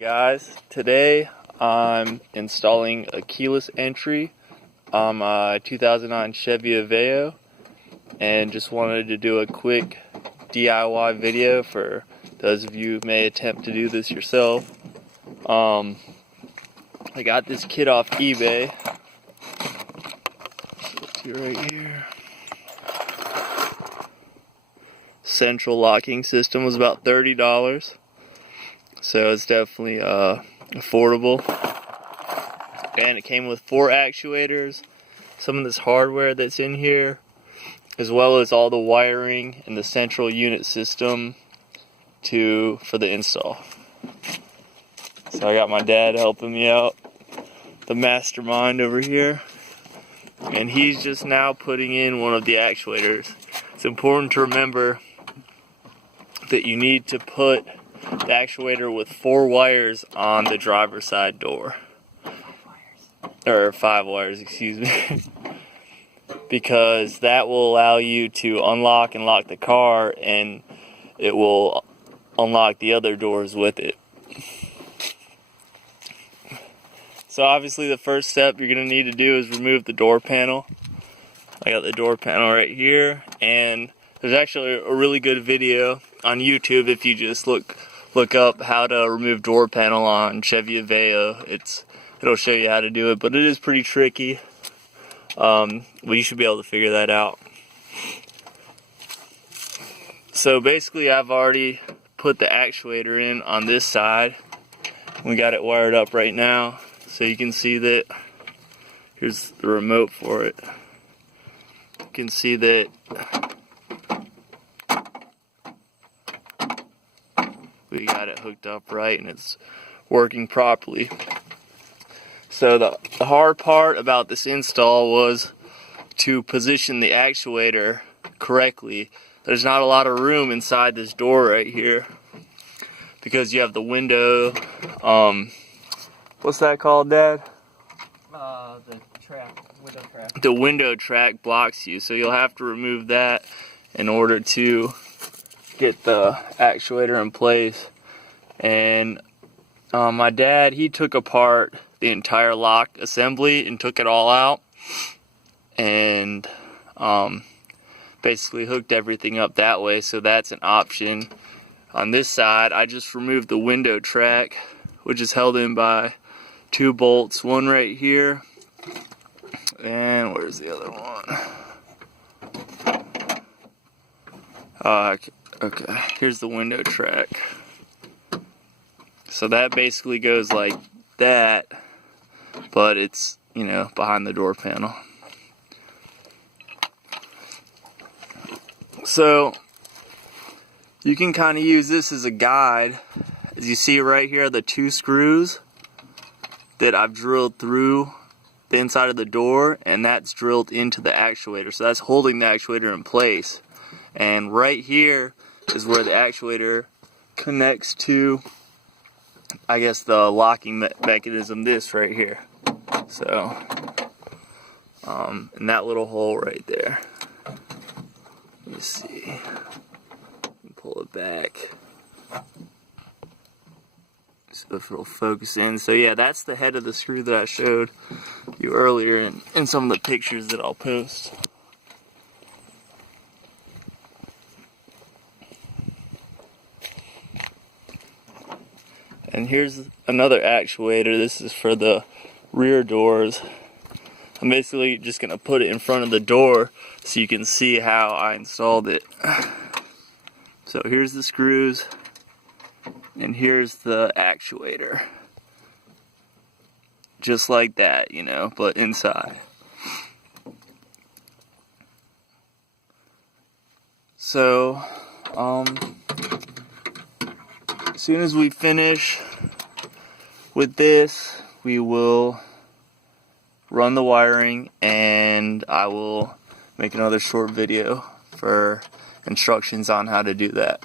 Guys, today I'm installing a keyless entry on my 2009 Chevy Aveo, and just wanted to do a quick DIY video for those of you who may attempt to do this yourself. I got this kit off eBay. Let's see right here. Central locking system was about $30. So it's definitely affordable, and it came with 4 actuators, some of this hardware that's in here, as well as all the wiring and the central unit system for the install. So I got my dad helping me out, the mastermind over here, and he's just now putting in one of the actuators. It's important to remember that you need to put the actuator with 4 wires on the driver's side door. Or 5 wires, excuse me. Because that will allow you to unlock and lock the car, and it will unlock the other doors with it. So obviously the first step you're going to need to do is remove the door panel. I got the door panel right here, and there's actually a really good video on YouTube if you just look up how to remove door panel on Chevy Aveo. It'll show you how to do it, but it is pretty tricky. But you should be able to figure that out. So basically I've already put the actuator in on this side. We got it wired up right now, so you can see that. Here's the remote for it. You can see that we got it hooked up right, and it's working properly. So the hard part about this install was to position the actuator correctly. There's not a lot of room inside this door right here because you have the window. What's that called, Dad? The window track. The window track blocks you, so you'll have to remove that in order to get the actuator in place. And my dad, he took apart the entire lock assembly and took it all out, and basically hooked everything up that way, so that's an option. On this side, I just removed the window track, which is held in by 2 bolts, one right here, and where's the other one? Okay, here's the window track. So that basically goes like that, but it's, behind the door panel. So you can kind of use this as a guide. As you see right here, the 2 screws that I've drilled through the inside of the door, and that's drilled into the actuator. So that's holding the actuator in place. And right here is where the actuator connects to, I guess, the locking mechanism, this right here. So, in that little hole right there. Let me see. Pull it back. So if it'll focus in. So yeah, that's the head of the screw that I showed you earlier in some of the pictures that I'll post. And here's another actuator. This is for the rear doors. I'm basically just going to put it in front of the door so you can see how I installed it. So here's the screws, and here's the actuator. Just like that, but inside. So, as soon as we finish with this, we will run the wiring, and I will make another short video for instructions on how to do that.